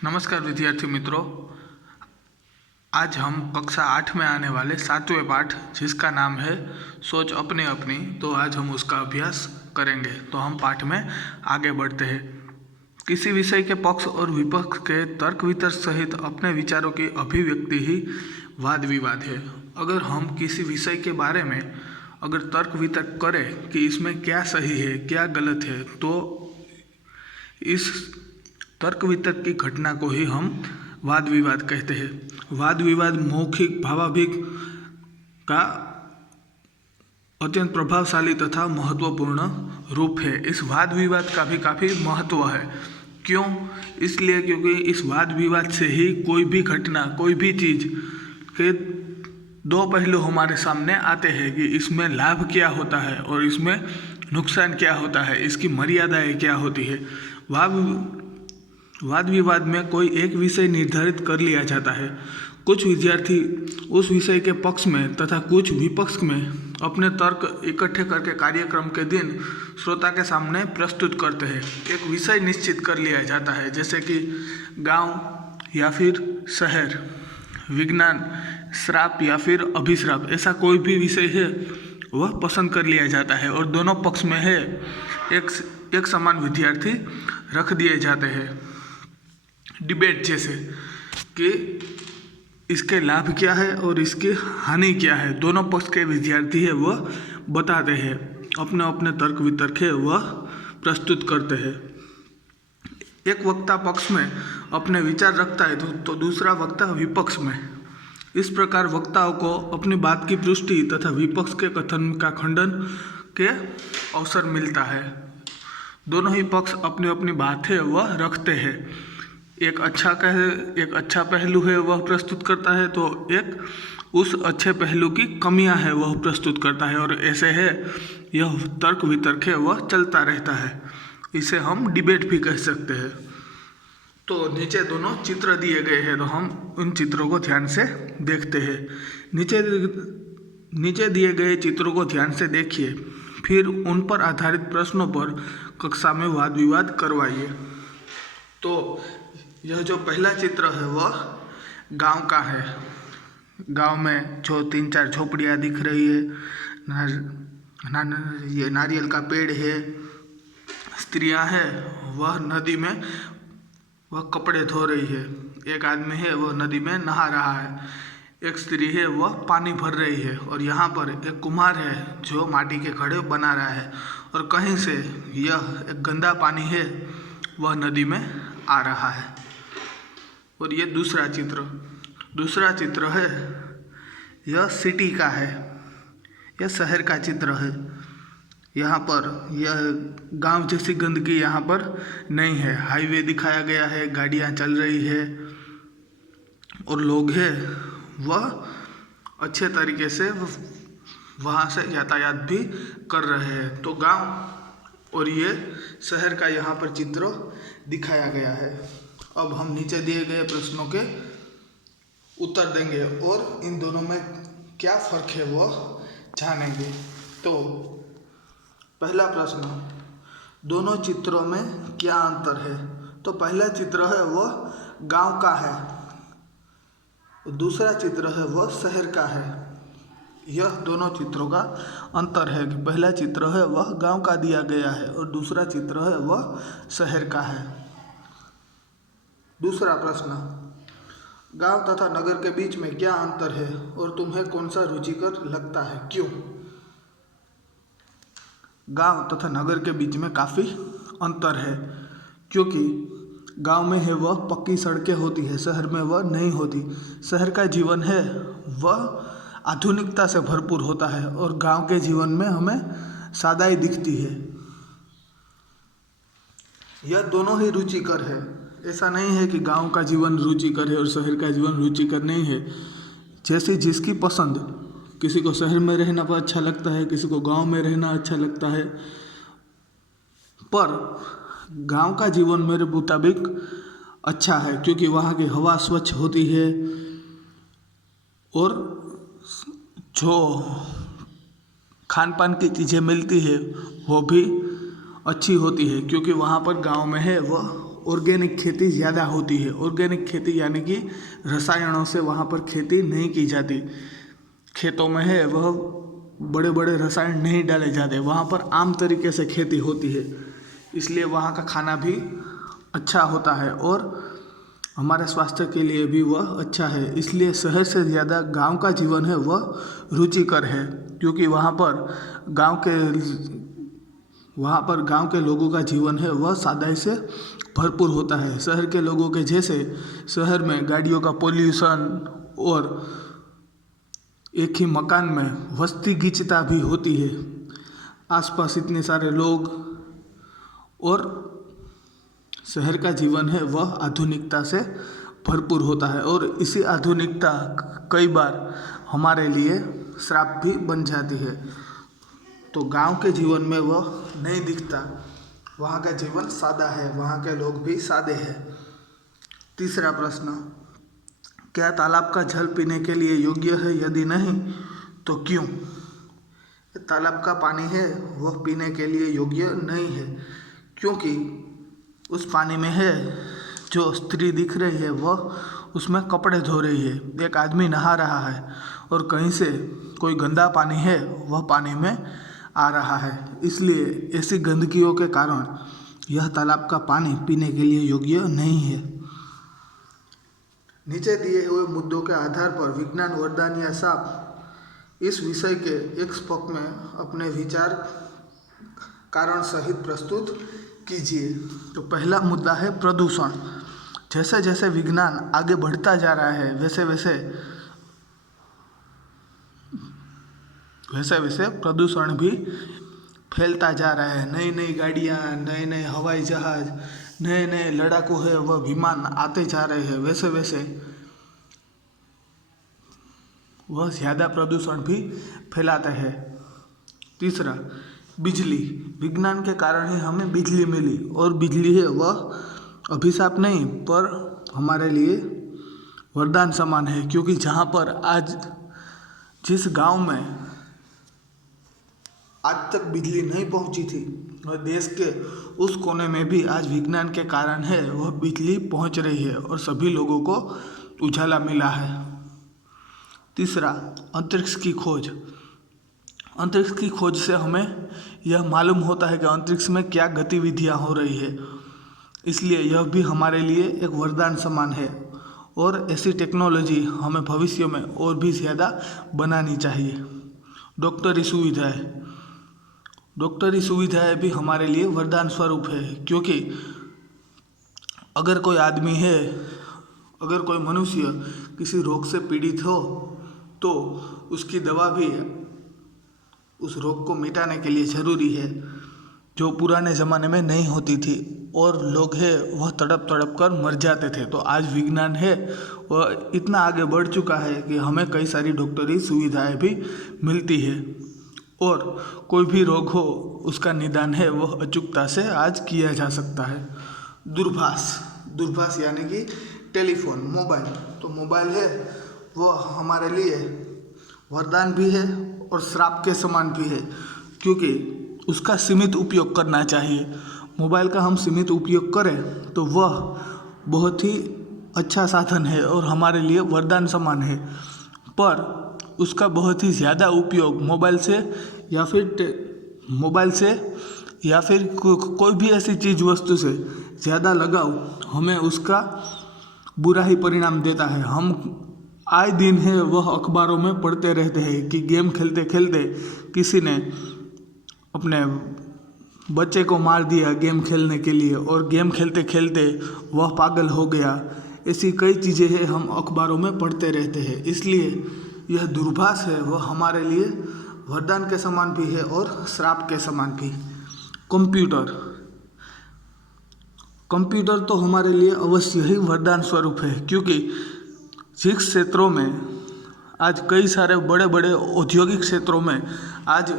नमस्कार विद्यार्थी मित्रों, आज हम कक्षा 8 में आने वाले 7वें पाठ जिसका नाम है सोच अपनी अपनी, तो आज हम उसका अभ्यास करेंगे। तो हम पाठ में आगे बढ़ते हैं। किसी विषय के पक्ष और विपक्ष के तर्क वितर्क सहित अपने विचारों की अभिव्यक्ति ही वाद विवाद है। अगर हम किसी विषय के बारे में अगर तर्क वितर्क करें कि इसमें क्या सही है क्या गलत है, तो इस तर्क वितर्क की घटना को ही हम वाद विवाद कहते हैं। वाद विवाद मौखिक भावाभिक का अत्यंत प्रभावशाली तथा महत्वपूर्ण रूप है। इस वाद विवाद का भी काफ़ी महत्व है। क्यों? इसलिए क्योंकि इस वाद विवाद से ही कोई भी घटना कोई भी चीज़ के दो पहलू हमारे सामने आते हैं कि इसमें लाभ क्या होता है और इसमें नुकसान क्या होता है, इसकी मर्यादाएं क्या होती है। वाद विवाद में कोई एक विषय निर्धारित कर लिया जाता है। कुछ विद्यार्थी उस विषय के पक्ष में तथा कुछ विपक्ष में अपने तर्क इकट्ठे करके कार्यक्रम के दिन श्रोता के सामने प्रस्तुत करते हैं। एक विषय निश्चित कर लिया जाता है, जैसे कि गांव या फिर शहर, विज्ञान, श्राप या फिर अभिश्राप, ऐसा कोई भी विषय है वह पसंद कर लिया जाता है और दोनों पक्ष में है एक समान विद्यार्थी रख दिए जाते हैं। डिबेट जैसे कि इसके लाभ क्या है और इसकी हानि क्या है, दोनों पक्ष के विद्यार्थी है वह बताते हैं, अपने अपने तर्क वितर्क है वह प्रस्तुत करते हैं। एक वक्ता पक्ष में अपने विचार रखता है तो दूसरा वक्ता विपक्ष में। इस प्रकार वक्ताओं को अपनी बात की पुष्टि तथा विपक्ष के कथन का खंडन के अवसर मिलता है। दोनों ही पक्ष अपनी अपनी बात है वह रखते हैं। एक अच्छा पहलू है वह प्रस्तुत करता है तो एक उस अच्छे पहलू की कमियां है वह प्रस्तुत करता है, और ऐसे है यह तर्क वितर्क है वह चलता रहता है। इसे हम डिबेट भी कह सकते हैं। तो नीचे दोनों चित्र दिए गए हैं, तो हम उन चित्रों को ध्यान से देखते हैं। नीचे दिए गए चित्रों को ध्यान से देखिए, फिर उन पर आधारित प्रश्नों पर कक्षा में वाद विवाद करवाइए। तो यह जो पहला चित्र है वह गांव का है। गांव में जो 3-4 झोपड़ियाँ दिख रही है, ये नारियल का पेड़ है, स्त्रियां हैं वह नदी में वह कपड़े धो रही है, एक आदमी है वह नदी में नहा रहा है, एक स्त्री है वह पानी भर रही है, और यहाँ पर एक कुम्हार है जो माटी के घड़े बना रहा है, और कहीं से यह एक गंदा पानी है वह नदी में आ रहा है। और ये दूसरा चित्र है, यह सिटी का है, यह शहर का चित्र है। यहाँ पर यह गांव जैसी गंदगी यहाँ पर नहीं है। हाईवे दिखाया गया है, गाड़ियाँ चल रही है और लोग हैं वह अच्छे तरीके से वहाँ से यातायात भी कर रहे हैं। तो गांव और ये शहर का यहाँ पर चित्र दिखाया गया है। अब हम नीचे दिए गए प्रश्नों के उत्तर देंगे और इन दोनों में क्या फ़र्क है वह जानेंगे। तो पहला प्रश्न, दोनों चित्रों में क्या अंतर है? तो पहला चित्र है वह गांव का है, दूसरा चित्र है वह शहर का है। यह दोनों चित्रों का अंतर है कि पहला चित्र है वह गांव का दिया गया है और दूसरा चित्र है वह शहर का है। दूसरा प्रश्न, गांव तथा नगर के बीच में क्या अंतर है और तुम्हें कौन सा रुचिकर लगता है, क्यों? गांव तथा नगर के बीच में काफ़ी अंतर है, क्योंकि गांव में है वह पक्की सड़कें होती है, शहर में वह नहीं होती। शहर का जीवन है वह आधुनिकता से भरपूर होता है और गांव के जीवन में हमें सादाई दिखती है। यह दोनों ही रुचिकर है। ऐसा नहीं है कि गांव का जीवन रुचिकर है और शहर का जीवन रुचिकर नहीं है। जैसे जिसकी पसंद, किसी को शहर में रहना पर अच्छा लगता है, किसी को गांव में रहना अच्छा लगता है, पर गांव का जीवन मेरे मुताबिक अच्छा है क्योंकि वहाँ की हवा स्वच्छ होती है और जो खान पान की चीज़ें मिलती है वो भी अच्छी होती है, क्योंकि वहाँ पर गांव में है वह ऑर्गेनिक खेती ज़्यादा होती है। ऑर्गेनिक खेती यानी कि रसायनों से वहाँ पर खेती नहीं की जाती। खेतों में है वह बड़े बड़े रसायन नहीं डाले जाते, वहाँ पर आम तरीके से खेती होती है, इसलिए वहाँ का खाना भी अच्छा होता है और हमारे स्वास्थ्य के लिए भी वह अच्छा है। इसलिए शहर से ज़्यादा गांव का जीवन है वह रुचिकर है, क्योंकि वहाँ पर गांव के लोगों का जीवन है वह सादाई से भरपूर होता है। शहर के लोगों के जैसे शहर में गाड़ियों का पोल्यूशन और एक ही मकान में वस्ती गीचता भी होती है, आसपास इतने सारे लोग, और शहर का जीवन है वह आधुनिकता से भरपूर होता है और इसी आधुनिकता कई बार हमारे लिए श्राप भी बन जाती है। तो गांव के जीवन में वह नहीं दिखता, वहाँ का जीवन सादा है, वहाँ के लोग भी सादे हैं। तीसरा प्रश्न, क्या तालाब का जल पीने के लिए योग्य है? यदि नहीं तो क्यों? तालाब का पानी है वह पीने के लिए योग्य नहीं है, क्योंकि उस पानी में है जो स्त्री दिख रही है वह उसमें कपड़े धो रही है, एक आदमी नहा रहा है और कहीं से कोई गंदा पानी है वह पानी में आ रहा है। इसलिए ऐसी गंदगियों के कारण यह तालाब का पानी पीने के लिए योग्य नहीं है। नीचे दिए हुए मुद्दों के आधार पर विज्ञान वरदान या शाप इस विषय के एक पक्ष में अपने विचार कारण सहित प्रस्तुत कीजिए। तो पहला मुद्दा है प्रदूषण। जैसे जैसे विज्ञान आगे बढ़ता जा रहा है वैसे वैसे प्रदूषण भी फैलता जा रहा है। नई नई गाड़ियाँ, नए नए हवाई जहाज, नए नए लड़ाकू है वह विमान आते जा रहे हैं, वैसे वह ज़्यादा प्रदूषण भी फैलाते हैं। तीसरा, बिजली। विज्ञान के कारण ही हमें बिजली मिली और बिजली है वह अभिशाप नहीं पर हमारे लिए वरदान समान है, क्योंकि जहाँ पर आज जिस गांव में आज तक बिजली नहीं पहुंची थी और देश के उस कोने में भी आज विज्ञान के कारण है वह बिजली पहुंच रही है और सभी लोगों को उजाला मिला है। तीसरा, अंतरिक्ष की खोज। अंतरिक्ष की खोज से हमें यह मालूम होता है कि अंतरिक्ष में क्या गतिविधियां हो रही है, इसलिए यह भी हमारे लिए एक वरदान समान है और ऐसी टेक्नोलॉजी हमें भविष्य में और भी ज़्यादा बनानी चाहिए। डॉक्टरी सुविधाएं भी हमारे लिए वरदान स्वरूप है, क्योंकि अगर कोई मनुष्य किसी रोग से पीड़ित हो तो उसकी दवा भी उस रोग को मिटाने के लिए ज़रूरी है, जो पुराने ज़माने में नहीं होती थी और लोग है वह तड़प कर मर जाते थे। तो आज विज्ञान है वह इतना आगे बढ़ चुका है कि हमें कई सारी डॉक्टरी सुविधाएं भी मिलती है और कोई भी रोग हो उसका निदान है वह अचूकता से आज किया जा सकता है। दूरभाष यानी कि टेलीफोन, मोबाइल। तो मोबाइल है वह हमारे लिए वरदान भी है और श्राप के समान भी है, क्योंकि उसका सीमित उपयोग करना चाहिए। मोबाइल का हम सीमित उपयोग करें तो वह बहुत ही अच्छा साधन है और हमारे लिए वरदान समान है, पर उसका बहुत ही ज़्यादा उपयोग मोबाइल से या फिर कोई भी ऐसी चीज़ वस्तु से ज़्यादा लगाव हमें उसका बुरा ही परिणाम देता है। हम आए दिन है वह अखबारों में पढ़ते रहते हैं कि गेम खेलते खेलते किसी ने अपने बच्चे को मार दिया गेम खेलने के लिए और गेम खेलते खेलते वह पागल हो गया। ऐसी कई चीज़ें हैं हम अखबारों में पढ़ते रहते हैं, इसलिए यह दूरभाष है वह हमारे लिए वरदान के समान भी है और श्राप के समान भी। कंप्यूटर तो हमारे लिए अवश्य ही वरदान स्वरूप है, क्योंकि जिस क्षेत्रों में आज कई सारे बड़े बड़े औद्योगिक क्षेत्रों में आज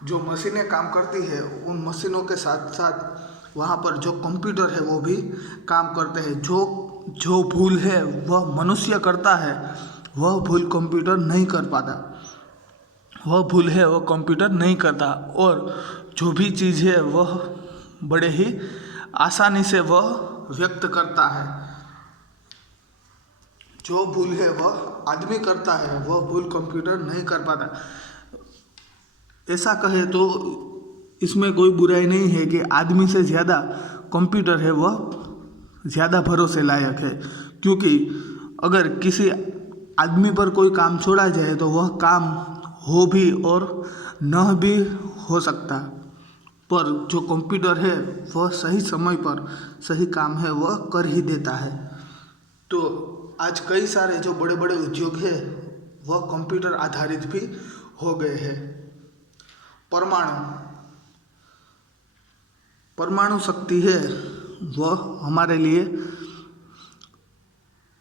जो मशीनें काम करती है उन मशीनों के साथ साथ वहाँ पर जो कंप्यूटर है वो भी काम करते हैं। जो भूल है वह मनुष्य करता है वह भूल कंप्यूटर नहीं कर पाता, वह भूल है वह कंप्यूटर नहीं करता, और जो भी चीज़ है वह बड़े ही आसानी से वह व्यक्त करता है। जो भूल है वह आदमी करता है, वह भूल कंप्यूटर नहीं कर पाता। ऐसा कहे तो इसमें कोई बुराई नहीं है कि आदमी से ज़्यादा कंप्यूटर है वह ज़्यादा भरोसे लायक है, क्योंकि अगर किसी आदमी पर कोई काम छोड़ा जाए तो वह काम हो भी और न भी हो सकता, पर जो कंप्यूटर है वह सही समय पर सही काम है वह कर ही देता है। तो आज कई सारे जो बड़े बड़े उद्योग है वह कंप्यूटर आधारित भी हो गए हैं। परमाणु शक्ति है वह हमारे लिए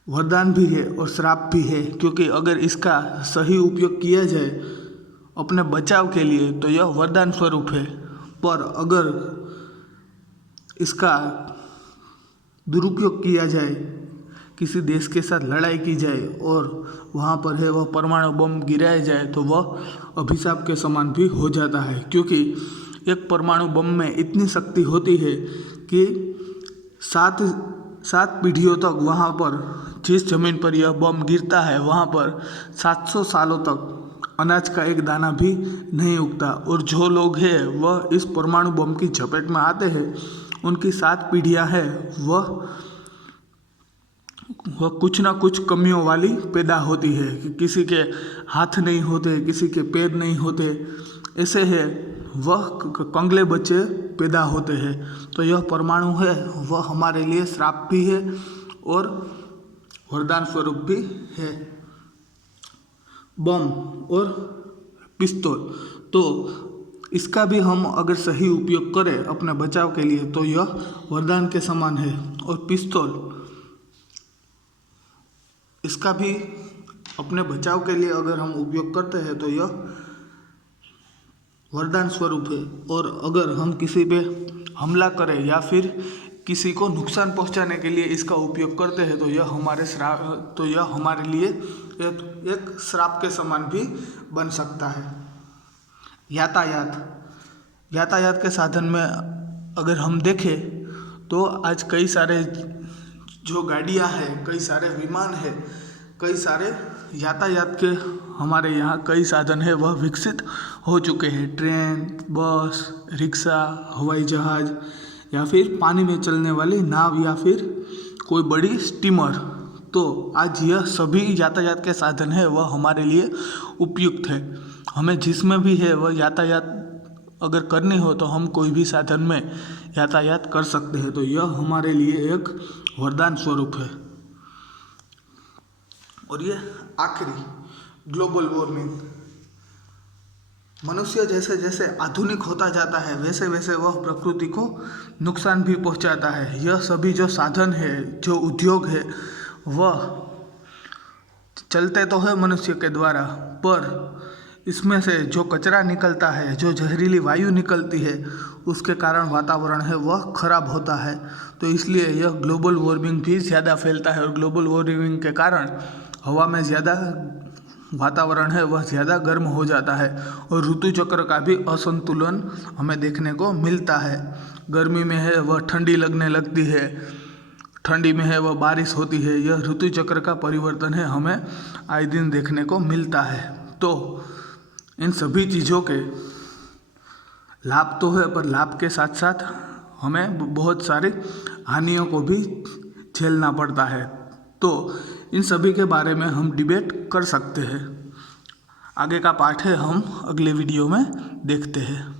वरदान भी है और श्राप भी है, क्योंकि अगर इसका सही उपयोग किया जाए अपने बचाव के लिए तो यह वरदान स्वरूप है, पर अगर इसका दुरुपयोग किया जाए, किसी देश के साथ लड़ाई की जाए और वहाँ पर है वह परमाणु बम गिराया जाए तो वह अभिशाप के समान भी हो जाता है, क्योंकि एक परमाणु बम में इतनी शक्ति होती है कि सात पीढ़ियों तक वहाँ पर जिस जमीन पर यह बम गिरता है वहाँ पर 700 सालों तक अनाज का एक दाना भी नहीं उगता, और जो लोग हैं वह इस परमाणु बम की चपेट में आते हैं उनकी 7 पीढ़ियाँ हैं वह कुछ ना कुछ कमियों वाली पैदा होती है कि किसी के हाथ नहीं होते, किसी के पैर नहीं होते, ऐसे है वह कंगले बच्चे पैदा होते हैं। तो यह परमाणु है वह हमारे लिए श्राप भी है और वरदान स्वरूप भी है। बम और पिस्तौल, तो इसका भी हम अगर सही उपयोग करें अपने बचाव के लिए तो यह वरदान के समान है, और पिस्तौल इसका भी अपने बचाव के लिए अगर हम उपयोग करते हैं तो यह वरदान स्वरूप है, और अगर हम किसी पे हमला करें या फिर किसी को नुकसान पहुंचाने के लिए इसका उपयोग करते हैं तो यह हमारे लिए एक श्राप के समान भी बन सकता है। यातायात के साधन में अगर हम देखें तो आज कई सारे जो गाड़ियां हैं, कई सारे विमान हैं, कई सारे यातायात के हमारे यहाँ कई साधन है वह विकसित हो चुके हैं। ट्रेन, बस, रिक्शा, हवाई जहाज़ या फिर पानी में चलने वाली नाव या फिर कोई बड़ी स्टीमर। तो आज यह सभी यातायात के साधन है वह हमारे लिए उपयुक्त है। हमें जिसमें भी है वह यातायात अगर करनी हो तो हम कोई भी साधन में यातायात कर सकते हैं, तो यह हमारे लिए एक वरदान स्वरूप है। और ये आखिरी, ग्लोबल वार्मिंग। मनुष्य जैसे जैसे आधुनिक होता जाता है वैसे वैसे वह प्रकृति को नुकसान भी पहुंचाता है। यह सभी जो साधन है, जो उद्योग है, वह चलते तो है मनुष्य के द्वारा, पर इसमें से जो कचरा निकलता है, जो जहरीली वायु निकलती है, उसके कारण वातावरण है वह खराब होता है। तो इसलिए यह ग्लोबल वार्मिंग भी ज़्यादा फैलता है, और ग्लोबल वार्मिंग के कारण हवा में ज़्यादा वातावरण है वह ज़्यादा गर्म हो जाता है, और ऋतु चक्र का भी असंतुलन हमें देखने को मिलता है। गर्मी में है वह ठंडी लगने लगती है, ठंडी में है वह बारिश होती है। यह ऋतु चक्र का परिवर्तन है हमें आए दिन देखने को मिलता है। तो इन सभी चीज़ों के लाभ तो है, पर लाभ के साथ साथ हमें बहुत सारी हानियों को भी झेलना पड़ता है। तो इन सभी के बारे में हम डिबेट कर सकते हैं। आगे का पार्ट है हम अगले वीडियो में देखते हैं।